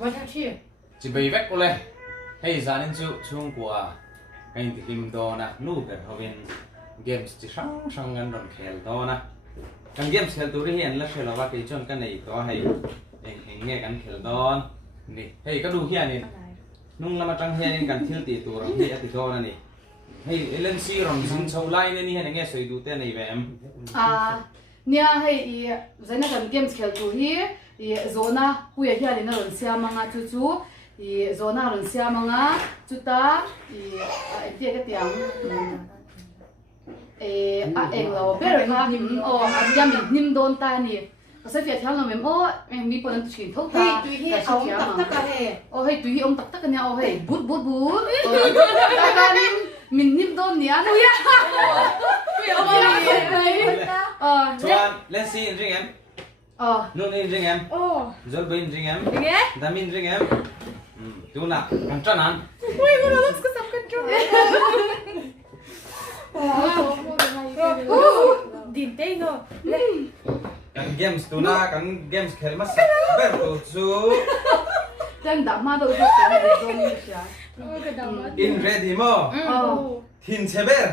วันที่จะไปแวกกูเลยให้จานินจูช่วงกว่าให้ติคิมโดนะนู่เกิดเขาเป็นเกมส์ที่ช่างกันรอนเคลโดนะกันเกมส์เคลตัวที่เห็นแล้วเชื่อว่ากิจชนกันในตัวให้เองเงี้ยกันเคลโดนนี่ให้ก็ดูเฮียนี่นุ่งละมาจังเฮียนี่กันที่ตีตัวเราเฮียติดโดนนี่ให้เล่นซีรอนซิงชาวไล่นี่ให้เงี้ยสวยดูเต้ในแวมเนี่ยให้ใจนักการเกมส์เคลตัวที่โซน่าผู้ใหญ่ที่อะไรนั่นหล่นเสียมังอาจู่โซน่าหล่นเสียมังอาจุดตาเดี๋ยวก็เตียงเอ็งเราเบรค่ะโอ้ยามนิ่มโดนตานี่ก็ใส่เฟียเท่านั้นเองโอ้มีคนนั้นชินทุกตาแต่ชินเท่านั้นโอ้ให้ตุยองตักตักกันเนี่ยโอ้ให้บูดแต่การนิ่มโดนเนี่ยนุ้ยไม่เอาเลยชวนเล่นซีนจริงเอ็มนู่นนี่จริงเอ็มZorthanpariจริงเอ็มดามินจริงเอ็มดูนะกันจ้านั้นอุ้ยมันเราต้องสับกันจ้าดินเต้เนาะกันเกมส์ตัวน่ะกันเกมส์เคลมาสักเบอร์ตัวซูเต็มดำมาดูจะเป็นโดนยิ่งช้าอินเรดิโมทินเชเบอร์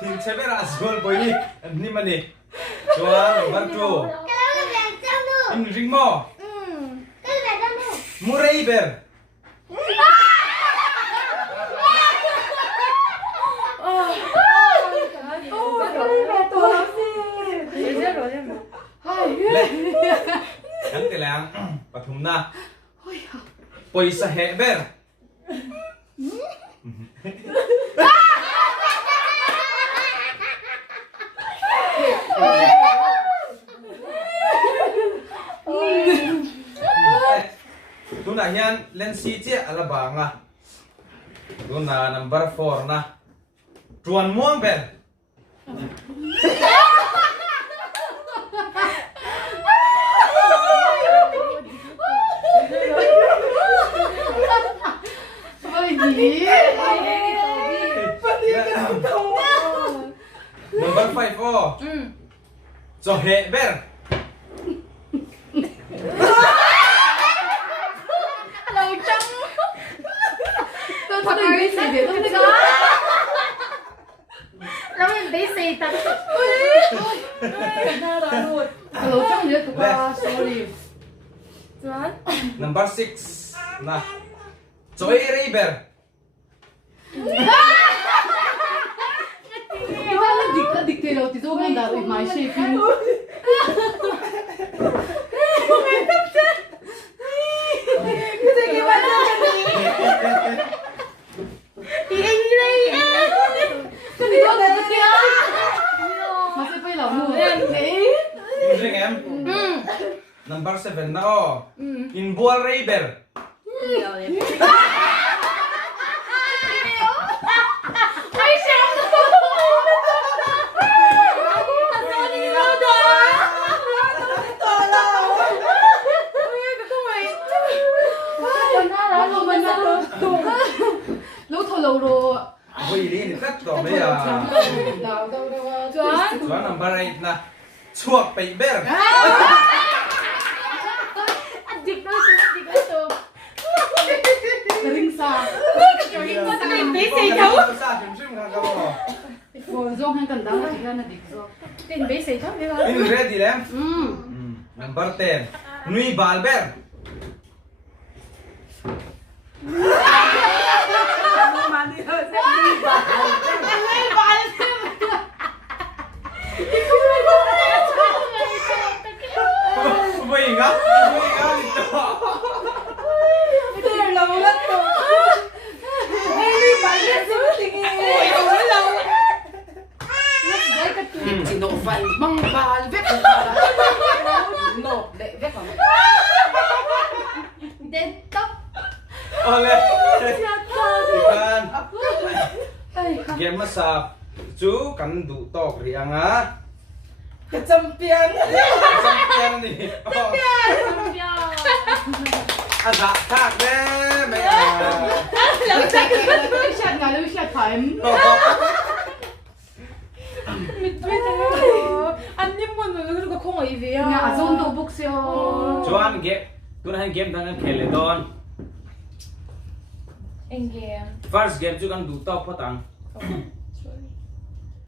ทินเชเบอร์อาสวลบอยนี่มันนี่ชวนบัตรจูอินริงโมมูเรย์เบอร์กันแต่แล้วปฐุมนะปอยสะเฮเบอร์ตัวไหนยันเลนซีเจอะไรบ้างอ่ะตัวน่ะ number 4นะจวนม่วงเบอร์number 5 so he ber เราจังเราทำอะไรสิเดี๋ยวต้องจ้าเราเป็นได้สี่ตัดน่ารักสุดเราจังเยอะตัว sorry number 6นะ joy river dikte lo ti zogen da with my shape masih pa lau nu jing em number 7 na oh in ball river Wih ini kan toh ya. Cuan number 8 นะช่วงไปเบอร์ดิบเลยริงซาเป็นเบสเท่าซาถึงซึ่งครับผมโอ้ยงให้กันดังที่กันนะดิโซเป็นเบสเท่าเลยอินเรดีแล้วnumber 10นุยบาลเบอร์มันนี่เลยนุยบาลไม่งั้นนี่ตัวเดี๋ยวเราเล่นตัวนุยบาลเล่นสุดจริงๆเราได้ก็ติดจิโนฟันมังบาลเวกโนเด็กเวกของเด็ดต๊อกโอเคกันเกมมาสับจูกันดูตอกเรียงอ่ะจำเปียนนี่อาสาทักแม่ไม่เราใช้กันด้วยชัดงานด้วยชัดไทม์ Nga azon do book siyo. Chuan game tu na game thang khel le don. Em game. First game chu kan du top patang.